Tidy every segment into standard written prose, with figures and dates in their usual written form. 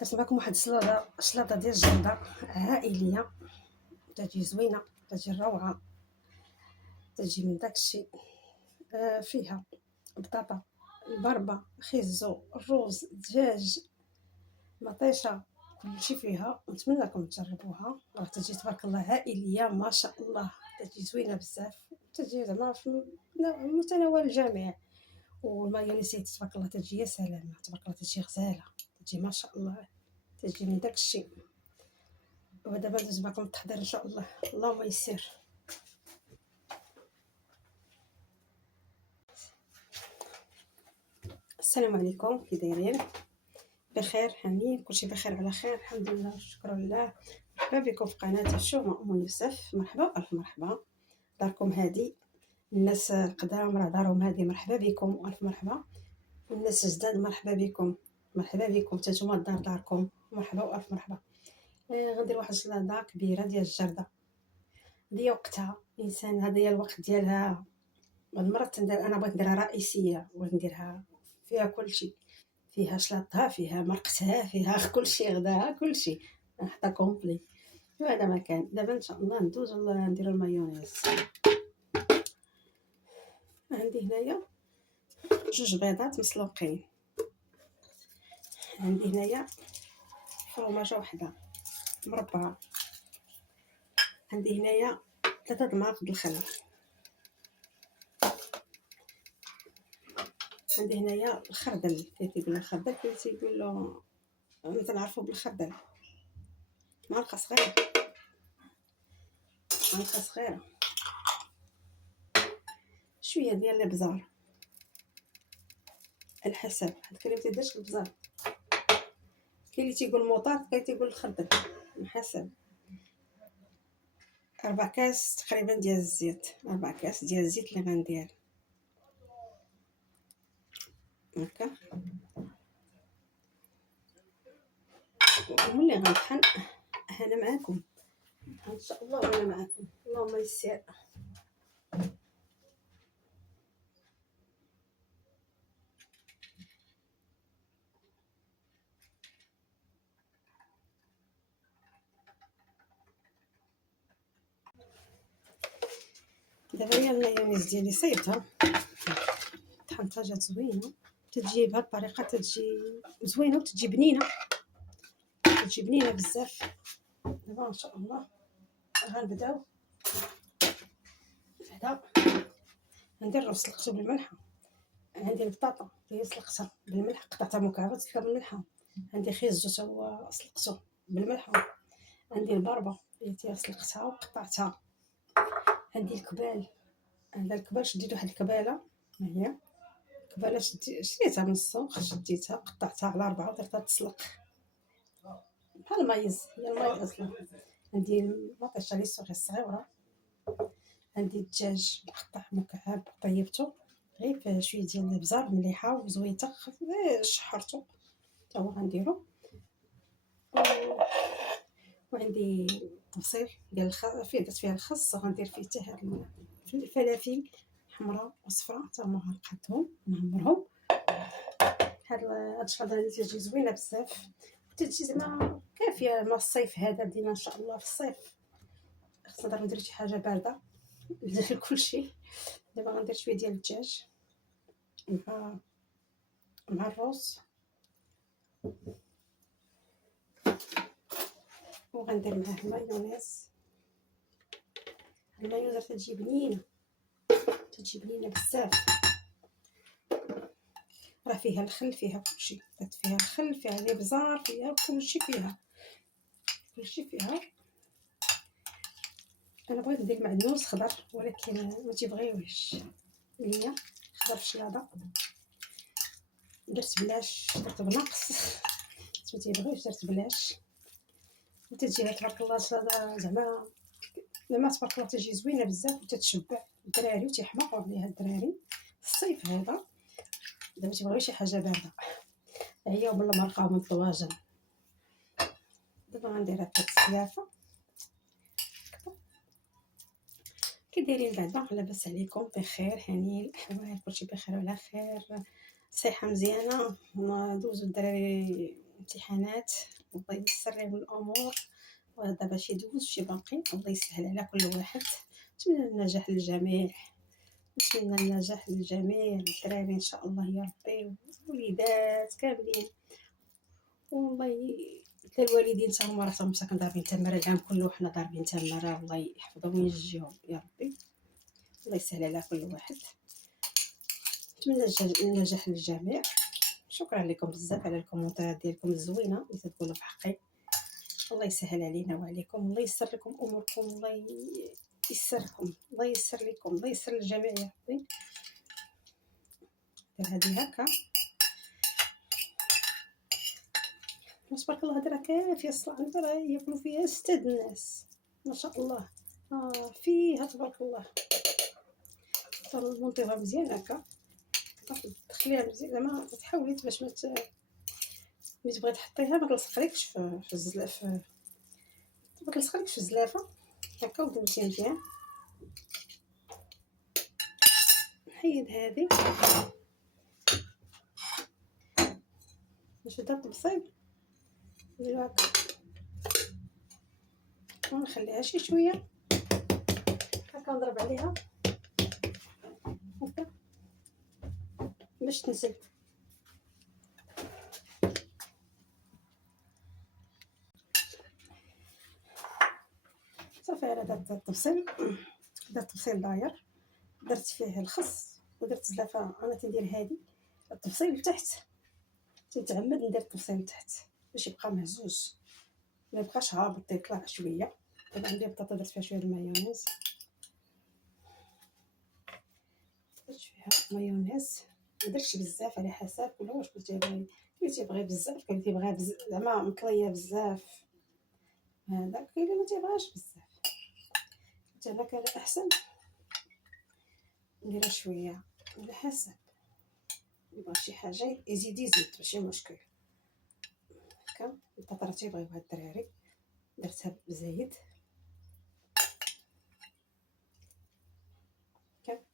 درت معكم واحد السلاطه ديال الجرده عائليه، تجي زوينه، تجي روعه، تجي من داكشي. فيها بطاطا، البربه، خيزو، الروز، دجاج، مطيشه، كلشي فيها. نتمنى لكم تجربوها، راه تجي تبارك الله عائليه ما شاء الله، تجي زوينه بزاف، تجي زعما في متناول الجميع. والمايونيز تبارك الله تجي يا سلام، تبارك الله تجي غزاله، تجي ما شاء الله، تجي من داكشي. ودابا ندوز معكم التحضير ان شاء الله. اللهم يسر. السلام عليكم، كي دايرين؟ بخير؟ هاني كلشي بخير على خير، الحمد لله والشكر لله. مرحبا بكم في قناه الشومه ام يوسف. مرحبا الف مرحبا، داركم هادي. الناس القدام راه دارهم هادي، مرحبا بكم والف مرحبا. والناس الجداد مرحبا بكم، مرحبا بكم حتى نتوما الدار داركم، مرحبا والف مرحبا. غندير واحد السلاطه كبيره ديال الجرده، هذه وقتها انسان، هذا هي الوقت ديالها. والمرات انا بغيت نديرها رئيسيه، بغيت نديرها فيها كلشي، فيها شلاطها، فيها مرقتها، فيها كلشي، غداها كلشي، حتى كومبلي. وهذا ما كان. دابا ان شاء الله ندوز ولا نديرو المايونيز. عندي هنايا 2 بيضات مسلوقين، عندي هنايا فروماجه وحده مربعه، عندي هنايا 3 الماغ د الخل، عندي هنايا الخردل، كاين تيقول الخردل، كاين تيقول له انا تنعرفو بالخردل. معلقه صغيره، معلقه صغيره، شويه ديال الابزار على حسب، حيت كاين اللي متيديرش الابزار، كاين اللي تيقول موطار، كاين تيقول الخردل، على حسب. 4 كاس تقريبا ديال الزيت، 4 كاس ديال الزيت اللي غندير هكا. وملي غنطحن انا معاكم ان شاء الله، وانا معاكم. اللهم يسر. دابا هي المايونيز ديالي صايبتها، طحنتها، جات زوينه. تجي بهاد الطريقه تجي زوينه وتجي بنينه، تجي بنينه بزاف. دابا ان شاء الله غنبداو. هذا ندير الرز سلقته بالملحه، عندي البطاطا هي سلقتها بالملح، قطعتها مكعبات سلقتها بالملحه، عندي خيزو تا هو سلقته بالملحه، عندي البربه اللي سلقتها وقطعتها، عندي الكبال. هذا الكبال شديت واحد الكباله، ها هي كباله شريتها من السوق، شديتها قطعتها على 4 ودرتها تسلق بحال المايز، هي المايز اصلا. عندي المطيشه اللي صغيره، عندي الدجاج مقطع مكعب طيبته غير في شويه ديال الابزار مليحه وزويته، شحرته حتى هو غنديرو. وعندي طبسيل ديال فيه درت فيها الخس، غندير فيه حتى هاد الفلافل حمراء وصفراء حتى هما غنقادهم نعمرهم. هاد الشلاضه اللي تجي زوينه بزاف، وتجي زعما كافيه مع الصيف هذا. بدينا ان شاء الله في الصيف، خصنا ندير شي حاجه بارده ندير كلشي. دابا غندير شويه ديال الدجاج مع الروز، وغندير معاه المايونيز. المايونيز تجي بنينه، تجي بنينه بزاف، راه فيها الخل، فيها كلشي، درت فيها الخل، فيها الابزار، فيها كلشي، فيها كلشي فيها. انا بغيت ندير معدنوس خضر ولكن ما تيبغيوش ليا خضر في الشلاضه، درت بلاش، درت بنقص ما تيبغيوش، درت بلاش. وتجي تبارك الله الشلاضه زعما تبارك الله تجي زوينه بزاف وتتشبع الدراري وتيحماقوا عليها الدراري الصيف هذا. دابا تيبغيو شي حاجه بارده، هي وبالمرقه ومن الطواجن. دابا غندير هاد السلافه. كي دايرين بعدا؟ لاباس عليكم؟ بخير؟ هاني الاحوال؟ كلشي بخير وعلى خير؟ صحه مزيانه؟ دوزو الدراري امتحانات، الله ييسر لهم الامور، وهذا باش يدوز شي باقي، الله يسهل على كل واحد. نتمنى النجاح للجميع، نتمنى النجاح للجميع، الدراري ان شاء الله يا ربي، والوليدات كاملين. والله حتى الوالدين تا هما راهم مساكن ضاربين تماره العام كله، وحنا ضاربين تماره، الله يحفظهم وينجيهم يا ربي، الله يسهل على كل واحد. نتمنى النجاح للجميع. شكرا لكم بزاف على الكومنتات ديالكم الزوينه اللي تقولوا في حقي، الله يسهل علينا وعليكم، الله ييسر لكم اموركم، الله ييسركم، الله ييسر لكم، الله ييسر للجميع يا ربي. هذه هكا تبارك الله، هذه راه كافيه الصراحه، راه ياكلوا فيها 6 الناس ما شاء الله. فيها تبارك الله، المنطقه مزيان هكا، تخليها مزيان زعما تحاولي باش ملي تبغي تحطيها ما تلصقلكش في الزلافه، ما تلصقلكش في الزلافه هكا، ودوزي مزيان. نحيد هذه باش درت بصيل، نديرو هكا ونخليها شي شويه هكا، نضرب عليها هكا باش تنزل. صافي انا درت الطبسيل، درت الطبسيل داير، درت فيه الخس ودرت زلافه. انا تندير هذه الطبسيل لتحت، تنتعمد ندير الطبسيل لتحت باش يبقى مهزوز، ما يبقاش هابط، يطلع شويه. دابا عندي بطاطا درت فيها شويه المايونيز، درت فيها مايونيز، ما درتش بزاف على حسب كل واش كنتي باغي، كلشي تيبغي بزاف، كاين تيبغيها زعما مطليه بزاف، هذا كاين اللي ما تيبغاش بزاف. حتى انا كان احسن نديرها شويه على حسب، يبغى شي حاجه يزيد ماشي مشكل. هكا البطاطا تيبغيوها الدراري، درتها بزيت هكا.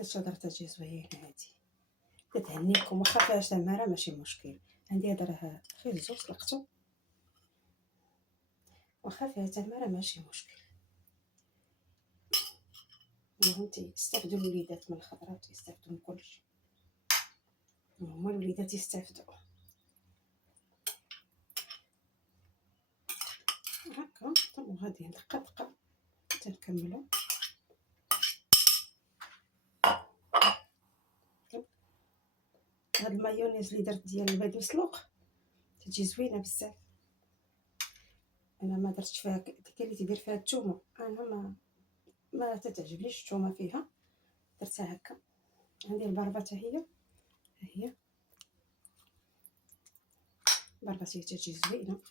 الشجرة تجي زوينه هادي، تتهنيكم واخا فيها تماره ماشي مشكل. عندي هذا راه خير زوج لقطو، واخا فيها تماره ماشي مشكل. المهم تيستافدوا الوليدات من الخضرات، يستافدوا من كلشي، هما الوليدات يستافدوا هكا. طيب غادي دقه دقه تنكملوا. هاد المايونيز اللي درت ديال البيض مسلوق تجي زوينه بزاف. انا ما درتش فيها، كاين اللي تيدير فيها الثومه، انا ما تتعجبنيش الثومه فيها، درتها هكا. عندي البربه حتى هي البربه تجي زوينه،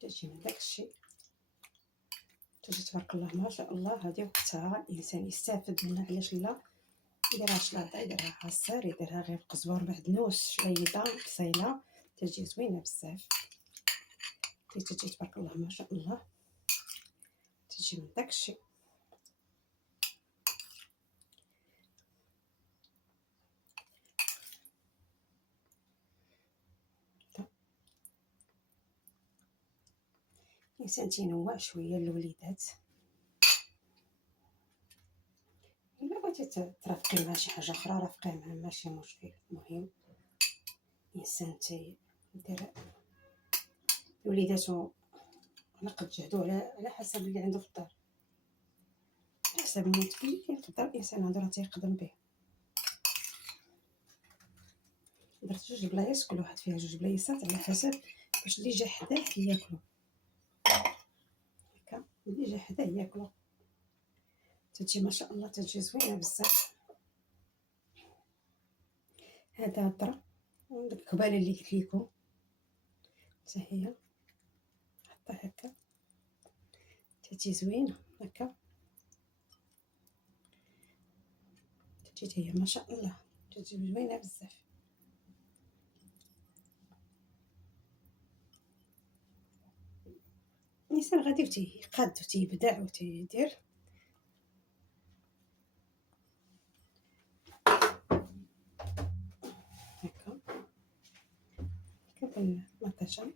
تجي من داكشي، تجي تبارك الله ما شاء الله. هذه وقتها الانسان يستافد منها، علاش لا؟ يديرها شلاضه، يديرها عصير، يديرها غير قزبر معدنوس شليضه بصيله، تجي زوينه بزاف. تجي تبارك الله ما شاء الله، تجي من داكشي. الانسان تينوع شويه للوليدات، الا بغيتي ترافقي مع شي حاجه اخرى رافقي معها ماشي مشكل. المهم الانسان تيدير وليداتو على قد جهدو، على حسب اللي عنده في الدار، على حسب المنتج اللي كاين في الدار الانسان عنده راه تيقدم به. درت جوج بلايص، كل واحد فيها جوج بلايصات على حسب باش اللي جا حداه ياكلو هكا، اللي جا حداه ياكلو. تجي ما شاء الله تجي زوينه بزاف. هذا الدرا وداك الكباله اللي قلت لكم حتى هي حطها هكا، تجي زوينه هكا، تجي هي ما شاء الله تجي زوينه بزاف. الانسان غادي وتيقاد وتيبدع وتيدير. هكا كنكون المطاشه